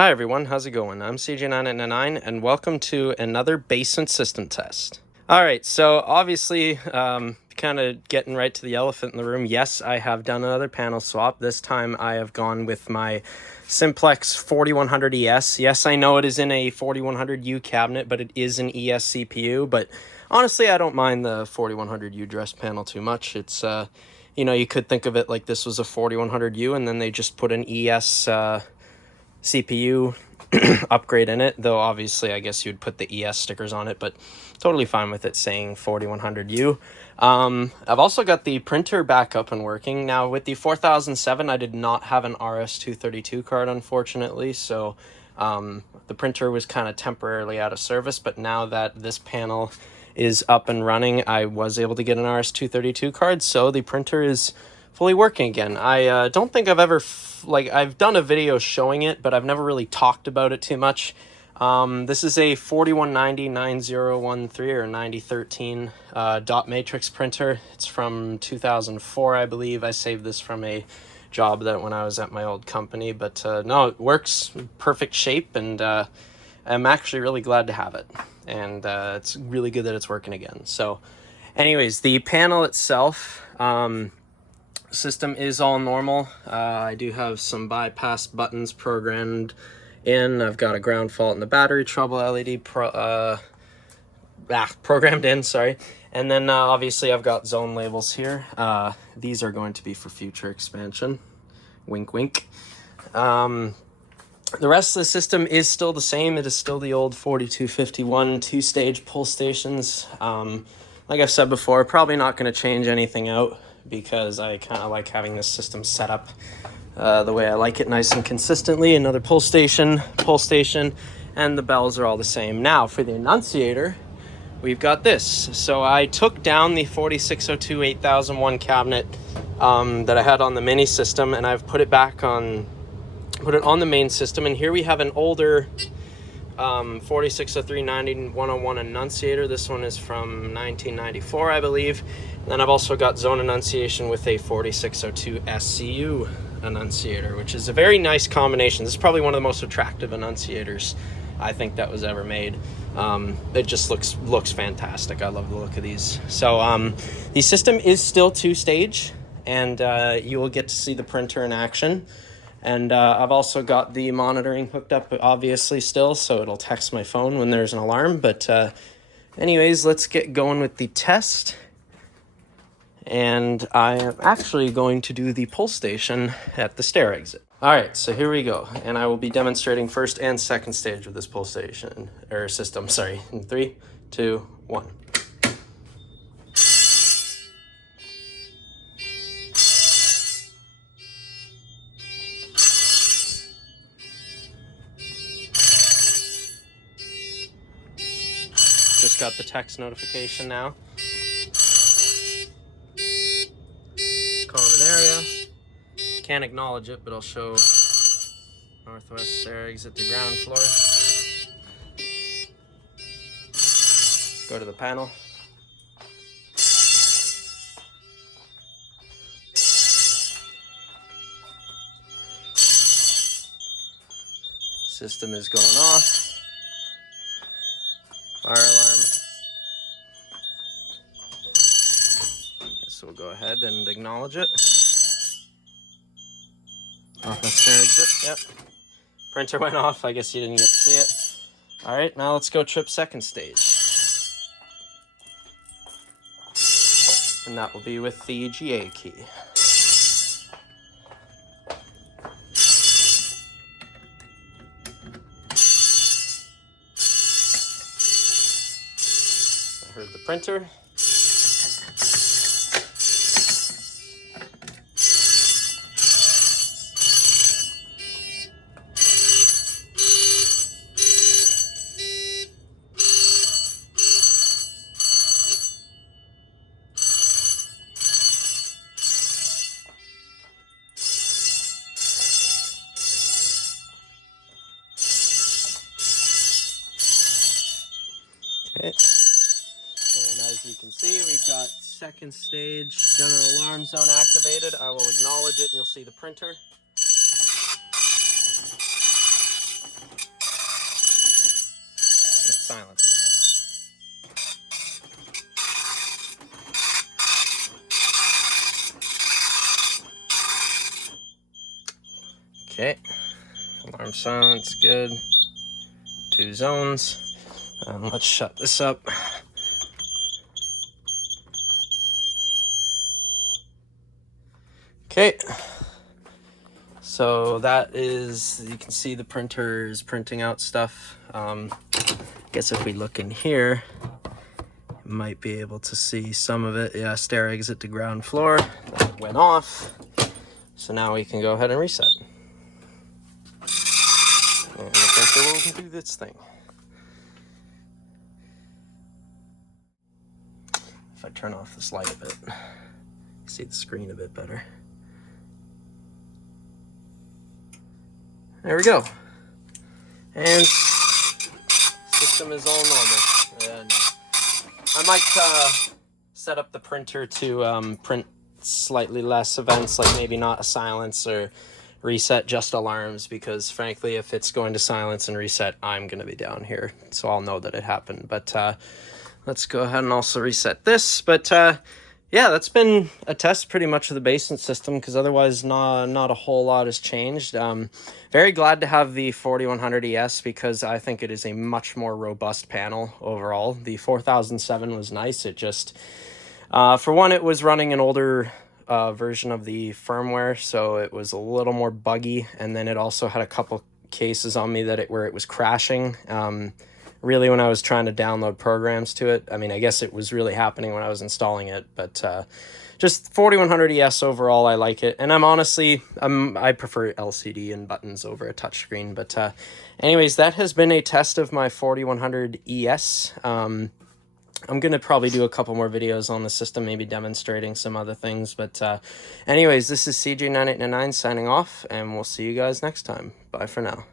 Hi everyone, how's it going? I'm CJ999 and welcome to another basement system test. Alright, so obviously, kind of getting right to the elephant in the room, yes, I have done another panel swap. This time I have gone with my Simplex 4100 ES. Yes, I know it is in a 4100U cabinet, but it is an ES CPU, but honestly I don't mind the 4100U dress panel too much. It's, you could think of it like this was a 4100U and then they just put an ES, CPU upgrade in it, though obviously I guess you'd put the ES stickers on it, but totally fine with it saying 4100U. I've also got the printer back up and working. Now with the 4007 I did not have an RS-232 card unfortunately, so the printer was kind of temporarily out of service, but now that this panel is up and running I was able to get an RS-232 card, so the printer is fully working again. I don't think I've ever, I've done a video showing it, but I've never really talked about it too much. This is a 4190-9013 or 9013 dot matrix printer. It's from 2004, I believe. I saved this from a job that when I was at my old company, but no, it works, perfect shape, and I'm actually really glad to have it. And it's really good that it's working again. So anyways, the panel itself, system is all normal. I do have some bypass buttons programmed in. I've got a ground fault in the battery trouble LED programmed in, sorry. And then obviously I've got zone labels here. These are going to be for future expansion. Wink, wink. The rest of the system is still the same. It is still the old 4251 two-stage pull stations. Like I've said before, probably not going to change anything out, because I kind of like having this system set up the way I like it, nice and consistently. Another pull station, and the bells are all the same. Now for the annunciator, we've got this. So I took down the 4602 8001 cabinet that I had on the mini system, and I've put it on the main system, and here we have an older 4603 90-101 annunciator. This one is from 1994, I believe. And then I've also got zone annunciation with a 4602 SCU annunciator, which is a very nice combination. This is probably one of the most attractive annunciators I think that was ever made. It just looks fantastic. I love the look of these. So the system is still two-stage, and you will get to see the printer in action. And I've also got the monitoring hooked up, obviously, still, so it'll text my phone when there's an alarm. But anyways, let's get going with the test. And I am actually going to do the pull station at the stair exit. All right, so here we go. And I will be demonstrating first and second stage of this pull station, or system, sorry. In 3, 2, 1. Just got the text notification now. Common area. Can't acknowledge it, but I'll show northwest stair exit to ground floor. Go to the panel. System is going off. Fire alarm. So we'll go ahead and acknowledge it. Off the stair exit. Yep. Printer went off. I guess you didn't get to see it. All right, now let's go trip second stage. And that will be with the GA key. I heard the printer. Okay. And as you can see, we've got second stage general alarm zone activated. I will acknowledge it and you'll see the printer. silence. Okay, alarm silence, good. 2 zones. Let's shut this up. Okay, so that is, you can see the printer is printing out stuff. I guess if we look in here, you might be able to see some of it. Yeah, stair exit to ground floor. That went off. So now we can go ahead and reset. And the printer will do this thing. If I turn off this light a bit, see the screen a bit better. There we go. And system is all normal. And I might set up the printer to print slightly less events, like maybe not a silence or reset, just alarms, because frankly, if it's going to silence and reset, I'm going to be down here, so I'll know that it happened. But let's go ahead and also reset this. But yeah, that's been a test pretty much of the basement system, because otherwise not a whole lot has changed. Very glad to have the 4100 ES, because I think it is a much more robust panel overall. The 4007 was nice. It just, for one, it was running an older version of the firmware, so it was a little more buggy, and then it also had a couple cases on me where it was crashing. Really, when I was trying to download programs to it. I mean, I guess it was really happening when I was installing it, but just 4100 ES overall, I like it. And I prefer LCD and buttons over a touchscreen. But anyways, that has been a test of my 4100 ES. I'm going to probably do a couple more videos on the system, maybe demonstrating some other things. But anyways, this is CJ9899 signing off, and we'll see you guys next time. Bye for now.